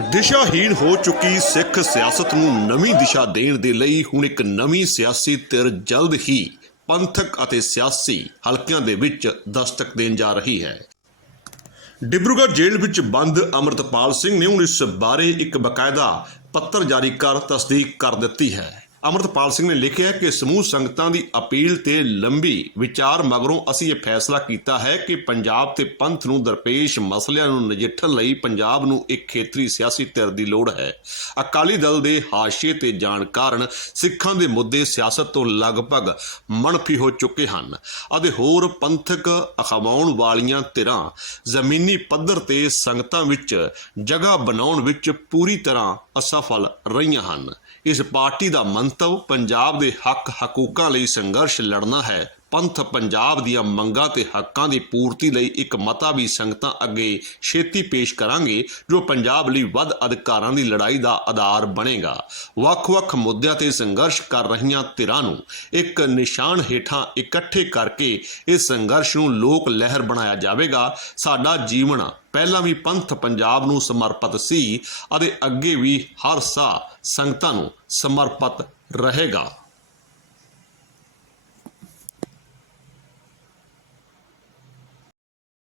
ਦਿਸ਼ਾਹੀਣ ਹੋ ਚੁੱਕੀ ਸਿੱਖ ਸਿਆਸਤ ਨੂੰ ਨਵੀਂ ਦਿਸ਼ਾ ਦੇਣ ਦੇ ਲਈ ਹੁਣ ਇੱਕ ਨਵੀਂ ਸਿਆਸੀ ਧਿਰ ਜਲਦ ਹੀ ਪੰਥਕ ਅਤੇ ਸਿਆਸੀ ਹਲਕਿਆਂ ਦੇ ਵਿੱਚ ਦਸਤਕ ਦੇਣ ਜਾ ਰਹੀ ਹੈ। ਡਿਬਰੂਗੜ੍ਹ ਜੇਲ੍ਹ ਵਿੱਚ ਬੰਦ ਅਮਰਤਪਾਲ ਸਿੰਘ ਨੇ ਹੁਣ ਇਸ ਬਾਰੇ ਇੱਕ ਬਕਾਇਦਾ ਪੱਤਰ ਜਾਰੀ ਕਰ ਤਸਦੀਕ ਕਰ ਦਿੱਤੀ ਹੈ। ਅਮਰਤਪਾਲ ਸਿੰਘ ਨੇ ਲਿਖਿਆ ਕਿ ਸਮੂਹ ਸੰਗਤਾਂ ਦੀ ਅਪੀਲ ਤੇ ਲੰਬੀ ਵਿਚਾਰ ਮਗਰੋਂ ਅਸੀਂ ਇਹ ਫੈਸਲਾ ਕੀਤਾ ਹੈ ਕਿ ਪੰਜਾਬ ਤੇ ਪੰਥ ਨੂੰ ਦਰਪੇਸ਼ ਮਸਲਿਆਂ ਨੂੰ ਨਜਿੱਠਣ ਲਈ ਪੰਜਾਬ ਨੂੰ ਇੱਕ ਖੇਤਰੀ ਸਿਆਸੀ ਧਿਰ ਦੀ ਲੋੜ ਹੈ। ਅਕਾਲੀ ਦਲ ਦੇ ਹਾਸ਼ੀਏ ਤੇ ਜਾਣ ਕਾਰਨ ਸਿੱਖਾਂ ਦੇ ਮੁੱਦੇ ਸਿਆਸਤ ਤੋਂ ਲਗਭਗ ਮਨਫੀ ਹੋ ਚੁੱਕੇ ਹਨ। ਅਤੇ ਹੋਰ ਪੰਥਕ ਅਖਵਾਉਣ ਵਾਲੀਆਂ ਧਿਰਾਂ ਜ਼ਮੀਨੀ ਪੱਧਰ ਤੇ ਸੰਗਤਾਂ ਵਿੱਚ ਜਗ੍ਹਾ ਬਣਾਉਣ ਵਿੱਚ ਪੂਰੀ ਤਰ੍ਹਾਂ ਅਸਫਲ ਰਹੀਆਂ ਹਨ। ਇਸ ਪਾਰਟੀ ਦਾ ਮੰਤਵ ਪੰਜਾਬ ਦੇ ਹੱਕ ਹਕੂਕਾਂ ਲਈ ਸੰਘਰਸ਼ ਲੜਨਾ ਹੈ। ਪੰਥ ਪੰਜਾਬ ਦੀਆਂ ਮੰਗਾਂ ਤੇ ਹੱਕਾਂ ਦੀ ਪੂਰਤੀ ਲਈ ਇੱਕ ਮਤਾ ਵੀ ਸੰਗਤਾਂ ਅੱਗੇ ਛੇਤੀ ਪੇਸ਼ ਕਰਾਂਗੇ, ਜੋ ਪੰਜਾਬ ਲਈ ਵੱਧ ਅਧਿਕਾਰਾਂ ਦੀ ਲੜਾਈ ਦਾ ਆਧਾਰ ਬਣੇਗਾ। ਵੱਖ-ਵੱਖ ਮੁੱਦਿਆਂ ਤੇ ਸੰਘਰਸ਼ ਕਰ ਰਹੀਆਂ ਧਿਰਾਂ ਨੂੰ ਇੱਕ ਨਿਸ਼ਾਨ ਹੇਠਾਂ ਇਕੱਠੇ ਕਰਕੇ ਇਸ ਸੰਘਰਸ਼ ਨੂੰ ਲੋਕ ਲਹਿਰ ਬਣਾਇਆ ਜਾਵੇਗਾ। ਸਾਡਾ ਜੀਵਨ ਪਹਿਲਾਂ ਵੀ ਪੰਥ ਪੰਜਾਬ ਨੂੰ ਸਮਰਪਿਤ ਸੀ, ਅਤੇ ਅੱਗੇ ਵੀ ਹਰ ਸਾਹ ਸੰਗਤਾਂ ਨੂੰ ਸਮਰਪਿਤ ਰਹੇਗਾ।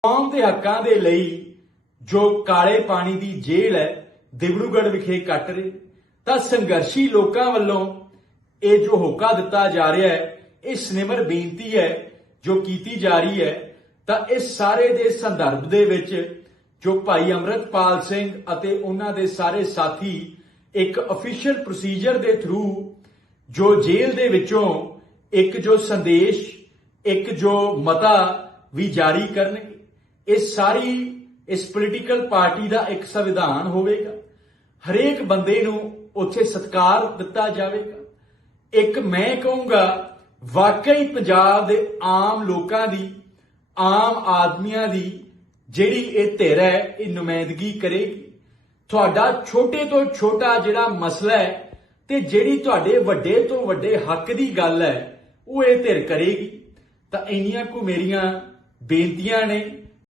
ਕੌਮ ਦੇ ਹੱਕਾਂ ਦੇ ਲਈ ਜੋ ਕਾਲੇ ਪਾਣੀ ਦੀ ਜੇਲ੍ਹ ਹੈ ਦਿਬੜੂਗੜ ਵਿਖੇ ਕੱਟ ਰਹੇ। ਤਾਂ ਸੰਘਰਸ਼ੀ ਲੋਕਾਂ ਵੱਲੋਂ ਇਹ ਜੋ ਹੋਕਾ ਦਿੱਤਾ ਜਾ ਰਿਹਾ ਹੈ, ਇਹ ਸਨਿਮਰ ਬੇਨਤੀ ਹੈ ਜੋ ਕੀਤੀ ਜਾ ਰਹੀ ਹੈ, ਤਾਂ ਇਸ ਸਾਰੇ ਦੇ ਸੰਦਰਭ ਦੇ ਵਿੱਚ ਜੋ ਭਾਈ ਅਮਰਤਪਾਲ ਸਿੰਘ ਅਤੇ ਉਹਨਾਂ ਦੇ ਸਾਰੇ ਸਾਥੀ ਇੱਕ ਅਫੀਸ਼ੀਅਲ ਪ੍ਰੋਸੀਜਰ ਦੇ ਥਰੂ ਜੋ ਜੇਲ੍ਹ ਦੇ ਵਿੱਚੋਂ ਇੱਕ ਜੋ ਸੰਦੇਸ਼, ਇੱਕ ਜੋ ਮਤਾ ਵੀ ਜਾਰੀ ਕਰਨਗੇ। ਇਹ ਸਾਰੀ ਇਸ ਪੋਲੀਟੀਕਲ ਪਾਰਟੀ ਦਾ ਇੱਕ ਸੰਵਿਧਾਨ ਹੋਵੇਗਾ। ਹਰੇਕ ਬੰਦੇ ਨੂੰ ਉੱਥੇ ਸਤਕਾਰ ਦਿੱਤਾ ਜਾਵੇਗਾ। ਇੱਕ ਮੈਂ ਕਹੂੰਗਾ, ਵਾਕਈ ਪੰਜਾਬ ਦੇ ਆਮ ਲੋਕਾਂ ਦੀ, ਆਮ ਆਦਮੀਆਂ ਦੀ ਜਿਹੜੀ ਇਹ ਧਿਰ ਹੈ, ਇਹ ਨੁਮਾਇੰਦਗੀ ਕਰੇਗੀ। ਤੁਹਾਡਾ ਛੋਟੇ ਤੋਂ ਛੋਟਾ ਜਿਹੜਾ ਮਸਲਾ ਹੈ ਤੇ ਜਿਹੜੀ ਤੁਹਾਡੇ ਵੱਡੇ ਤੋਂ ਵੱਡੇ ਹੱਕ ਦੀ ਗੱਲ ਹੈ, ਉਹ ਇਹ ਧਿਰ ਕਰੇਗੀ। ਤਾਂ ਇੰਨੀਆਂ ਕੁ ਮੇਰੀਆਂ ਬੇਨਤੀਆਂ ਨੇ।